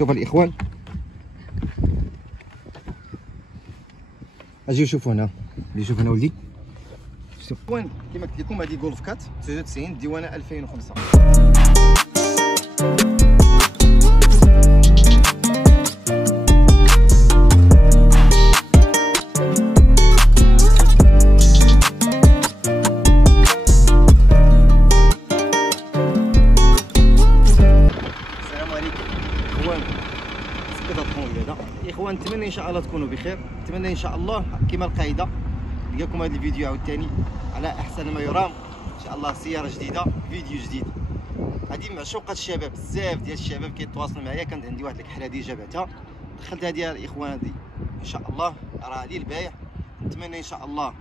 شوف الاخوان، اجيو شوفوا هنا، اللي شوف هنا ولدي. شوف اخوان كما قلت لكم هذه جولف كات 99 ديوانه 2005. اخوان نتمنى ان شاء الله تكونوا بخير، نتمنى ان شاء الله كما القاعده نلقاكم هذا الفيديو عاوتاني على احسن ما يرام ان شاء الله. سياره جديده، فيديو جديد. هذه معشوقه الشباب، بزاف ديال الشباب كيتواصلوا معايا. كانت عندي واحد الكحله ديجا بعتها، دخلت هذه الاخوان هذه ان شاء الله راه هذه البايع. نتمنى ان شاء الله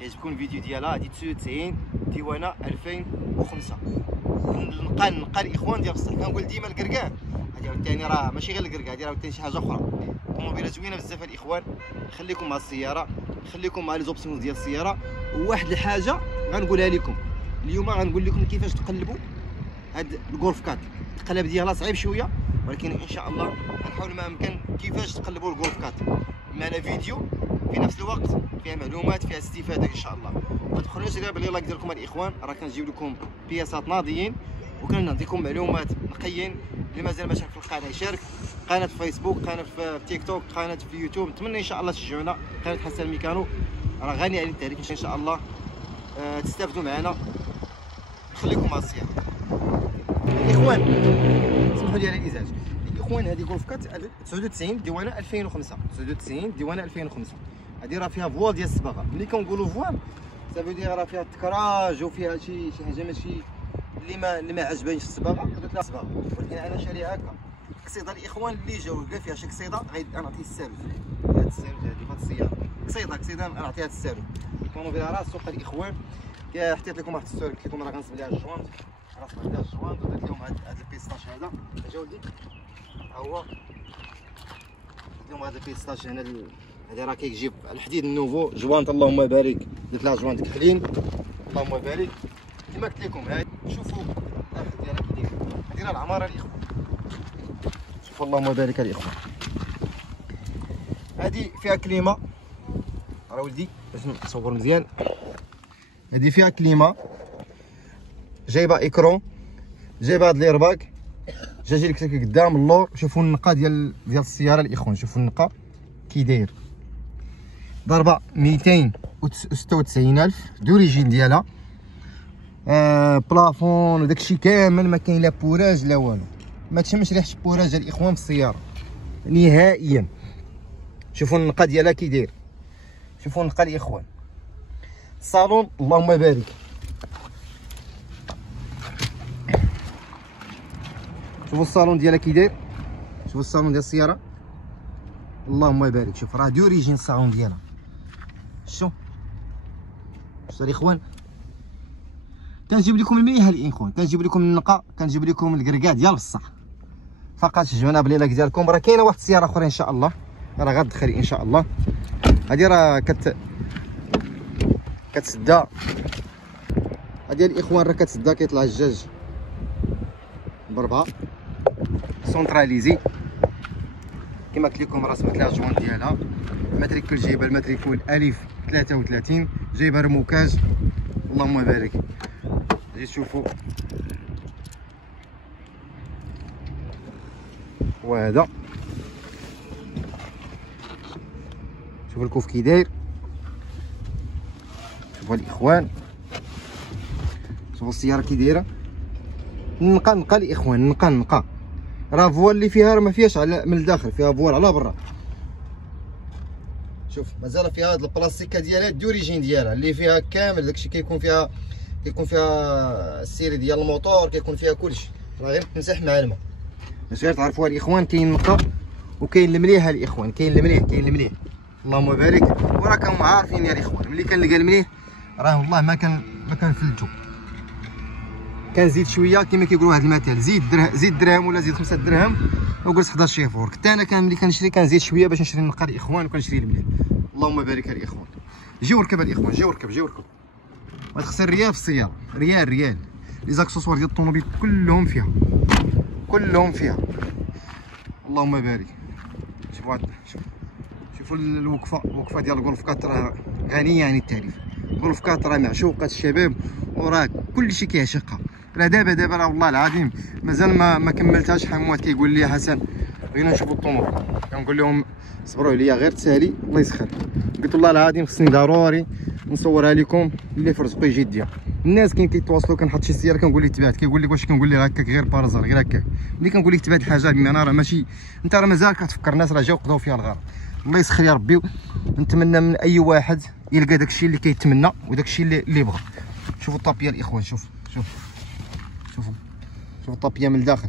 يعجبكم الفيديو ديالها. هذه 99 ديوانه 2005. نلقى الاخوان ديال بصح. كنقول ديما الكركاع هذه عاوتاني راه ماشي غير الكركاع، هذه عاوتاني شي حاجه اخرى. طوموبيله زوينه بزاف الاخوان. خليكم مع السياره، خليكم مع لي زوبسيون ديال السياره. وواحد الحاجه غنقولها لكم اليوم، غنقول لكم كيفاش تقلبوا هاد الجولف كات. القلب ديالها صعيب شويه، ولكن ان شاء الله غنحاول ما امكن كيفاش تقلبوا الجولف كات. معنا فيديو في نفس الوقت فيها معلومات، فيها استفاده ان شاء الله. ما تبخلوش غير باللي لايك ديالكم الاخوان، راه كنجيب لكم بياسات ناضيين وكنعطيكم معلومات نقيين. اللي مازال ما شارك في القناه يشارك. قناه في فيسبوك، قناه في تيك توك، قناه في يوتيوب. نتمنى ان شاء الله تشجعونا. قناه حسن ميكانو راه غني على التعريف ان شاء الله. تستافدوا معنا. خليكم مع السياره الاخوان. اسمحوا لي على الازعاج الاخوان. هذه جولف كات 99 ديوانه 2005. 99 ديوانه 2005. هذه راه فيها فوال ديال الصباغه. ملي كنقولوا فوال صافي ديال راه فيها التكراج وفيها شي حاجه ماشي اللي ما عجبانيش في الصباغه. درت لها صباغه، ولكن انا شاريها هكا. قصيده الاخوان اللي جاو لقى فيها شي قصيده غنعطيه السالوت. هاد السالوت هادي فهاد السياره قصيده غنعطيها السالوت. طوموبيله راه سوق الاخوان. حطيت لكم واحد السؤال، قلت لكم راه غنصب ليها الجوانت، راه صبت ليها الجوانت ودرت لهم هاد البيستاش هذا. اجا ولدي ها هو. درت لهم هذا البيستاش هنا. هذا راه كيجيب الحديد النوفو جوانت. اللهم بارك. درت لها جوانت كحلين اللهم بارك. كما قلت لكم هادي شوفوا الداخل ديالها كي داير. هادي راه العماره الاخوان. شوفوا اللهم بارك الاخوان. هادي فيها كليمه، راه ولدي باش نصور مزيان. هادي فيها كليمه، جايبه ايكرون، جايبه هاد ليرباك، جا لك قدام اللور. شوفوا النقا ديال السياره الاخوان. شوفوا النقا كي داير. ضربه 296,000 دوريجين ديالها. بلافون وداكشي كامل، ما كاين لا بوراج لا والو. ما تشمش ريحه بوراج الاخوان في السياره نهائيا. شوفوا النقا ديالها كي داير. شوفوا النقا الاخوان. الصالون اللهم بارك. شوفوا الصالون ديالها كي داير. شوفوا الصالون ديال السياره اللهم بارك. شوف راه دوريجين الصالون ديالها. شتو الاخوان. كنجيب لكم المليحه الاخوان، كنجيب لكم النقا، كنجيب لكم الكركاع ديال بصح. فقط شجعونا بلي لايك ديالكم. راه كاينه واحد السياره اخرى ان شاء الله راه غتدخلي ان شاء الله. هذه راه كتسدا. هذه الاخوان راه كتسدا، كيطلع الجاج بربعه سونتراليزي. كما قلت لكم راه سمعت لها الجوان ديالها. الماتريكول جايبه الماتريكول الف 33، جايبه رموكاج اللهم بارك. غادي تشوفوا وهذا. شوفوا الكوف كي داير. شوفوا الاخوان. شوفوا السياره كي دايره. نقا الاخوان. نقا راه فوال اللي فيها راه ما فيهاش على من الداخل، فيها فوال على برا. شوف مازال فيها هاد البلاستيكه ديالها دوريجين ديالها اللي فيها كامل داكشي. كيكون فيها السيري ديال الموتور، كيكون فيها كلشي. راه غير تمسح مع الماء باش غير تعرفوها الاخوان. كاين نقا وكاين المليح الاخوان. كاين المليح اللهم بارك. وراكم عارفين يا الاخوان ملي كنلقى المليح راه والله ما كنفلتو. كنزيد شويه كما كيقولوا هذا المثل، زيد درهم ولا زيد 5 دراهم وجلس 11 شيفور. حتى انا ملي كنشري كنزيد شويه باش نشري النقا الاخوان وكنشري المليح. اللهم بارك الاخوان. جيو ركب الاخوان، جيو ركب. ما تخسر ريال في السياره، ريال لي زاكسسوار ديال الطوموبيل كلهم فيها. اللهم بارك. شوفوا الوقفه ديال الغولف 4 راه غنيه عن التعريف. غولف 4 راه معشوقه الشباب وراه كلشي كيعشقها. راه دابا راه والله العظيم مازال ما كملتهاش. حموات كيقول لي حسن بغينا نشوفوا الطوموبيل، كنقول لهم صبروا عليا غير تسالي الله يسخر. قلت والله العظيم خصني ضروري نصورها لكم اللي في رزقي جديه. الناس كاين كيتواصلوا كنحط شي سياره كنقول ليه تبعت، كيقول لك واش كنقول ليه هكاك غير بارزر غير هكاك. ملي كنقول لك تبعت حاجه بما انا راه ماشي انت راه مازال كتفكر الناس راه جاو قضاو فيها الغرض. الله يسخر يا ربي. نتمنى من اي واحد يلقى داكشي اللي كيتمنى وداكشي اللي بغى. شوفوا الطابيه الاخوان، شوفوا الطابيه من الداخل.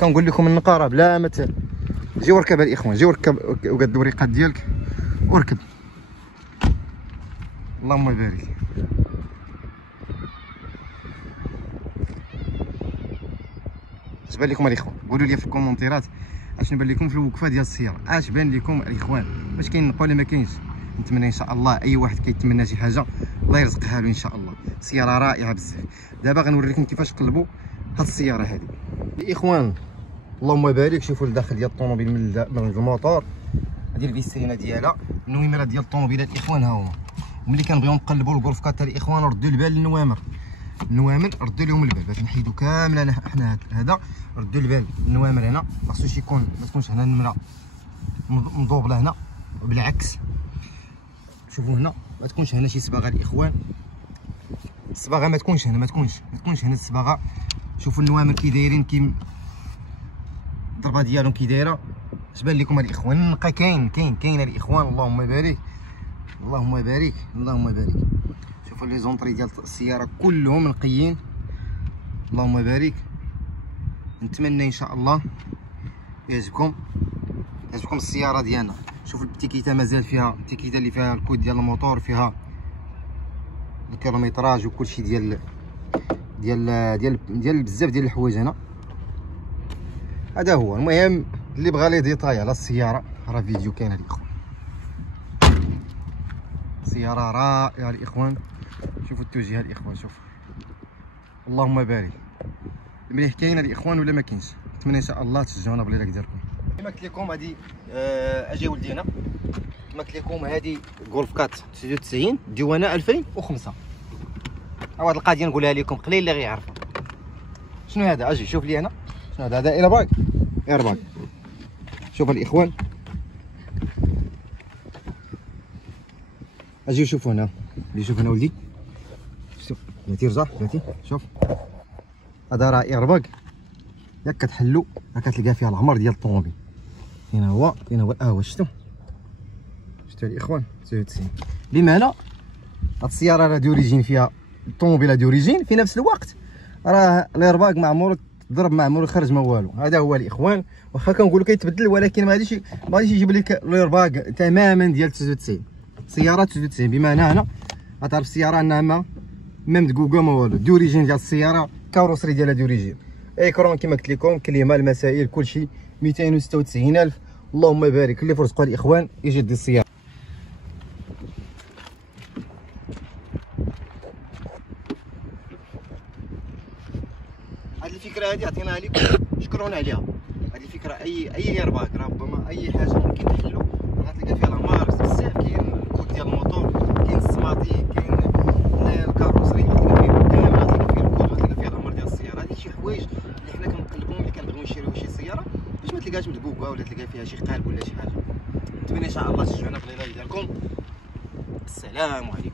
كنقول لكم النقاره بلا ما جي وركب الاخوان، جي وركب وقد الوريقات ديالك وركب. اللهم بارك. اش بان لكم الاخوان؟ قولوا لي في الكومونتيرات اش بان لكم في الوقفه ديال السياره، اش بان لكم الاخوان؟ واش كاين نقول ولا ما كاينش؟ نتمنى ان شاء الله اي واحد كيتمنى شي حاجه الله يرزقها له ان شاء الله. سياره رائعه بزاف. دابا غنوريكم كيفاش قلبوا هاد السياره هذه الاخوان. اللهم بارك. شوفوا الداخل ديال الطوموبيل من الموتور، هذه الفيسترينا ديالها، النويمرات ديال الطوموبيلات الاخوان ها هما. وملي كنبغيو نقلبوا الغولف 4 الاخوان ردوا البال للنوامر، ردوا لهم البال باش نحيدوا كامل حنا هذا. ردوا البال النوامر هنا ما خصوش يكون، ما تكونش هنا النمره مضوبله هنا وبالعكس. شوفوا هنا ما تكونش هنا شي صباغه الاخوان، الصباغه ما تكونش هنا، ما تكونش هنا الصباغه. شوفوا النوامر كي دايرين، كي الضربه ديالهم كي دايره. اش بان لكم الاخوان؟ النقا كاين الاخوان. اللهم بارك اللهم بارك اللهم بارك. شوفوا لي زونطري ديال السياره كلهم نقيين. اللهم بارك. نتمنى ان شاء الله يعجبكم السياره ديالنا. شوفوا التيكيتا مازال فيها، التيكيتا اللي فيها الكود ديال الموتور، فيها الكيلومتراج وكلشي ديال بزاف ديال الحوايج هنا. هذا هو. المهم اللي بغى لي ديتاي على السياره راه فيديو كاين الاخوان. سياره رائعه الاخوان. شوفوا التوجيه الاخوان، شوف اللهم بارك. مليح كاين الاخوان ولا ما كاينش؟ نتمنى ان شاء الله تشجعونا باللايك ديالكم. كما قلت لكم هذه اجي ولدينا، كما قلت لكم هذه غولف 4 99 ديوانه 2005. هاد القضيه نقولها لكم قليل اللي غيعرفها. شنو هذا؟ اجي شوف لي هنا شنو هذا ايرباك. شوف الاخوان، اجي شوفوا هنا، ولدي شوف بلاتي رجع بلاتي. شوف هذا راه ايرباك، ياك كتحلو راه كتلقى فيها العمر ديال الطوموبيل. هنا هو شفتوا الاخوان 99. بمعنى هاد السياره راه دوريجين فيها الطوموبيله دوريجين، في نفس الوقت راه الايرباك ما عمرو ضرب، ما عمرو خرج ما والو. هذا هو الاخوان. واخا كنقولوا كيتبدل ولكن ما غاديش يجيب لك الايرباك تماما ديال 99 سياره 99. بمعنى هنا غتعرف السياره انها ما مدقوقه ما والو، دوريجين ديال السياره، كاروسري ديالها دوريجين، ايكرون كما قلت لكم، كليمه، المسائل كلشي 296,000. اللهم بارك. اللي فرزقوا الاخوان يجي يدي السياره. هذه الفكره هذه عطيناها لكم، شكرونا عليها. هذه الفكره اي ايرباك ربما اي حاجه ممكن تحلوا غتلقى فيها العمار بزاف. كاين الكود ديال الموتور، كاين السماطي، كاين الكاروسري، غتلقى فيه كامل، غتلقى فيه الكود، غتلقى فيه العمر ديال السياره. هذه شي حوايج اللي حنا كنقلبوهم ملي كنبغيو نشريو شي سياره باش ما تلقاش مدقوقه ولا تلقى فيها شي قالب ولا شي حاجه. نتمنى ان شاء الله تشجعونا باللايك ديالكم. السلام عليكم.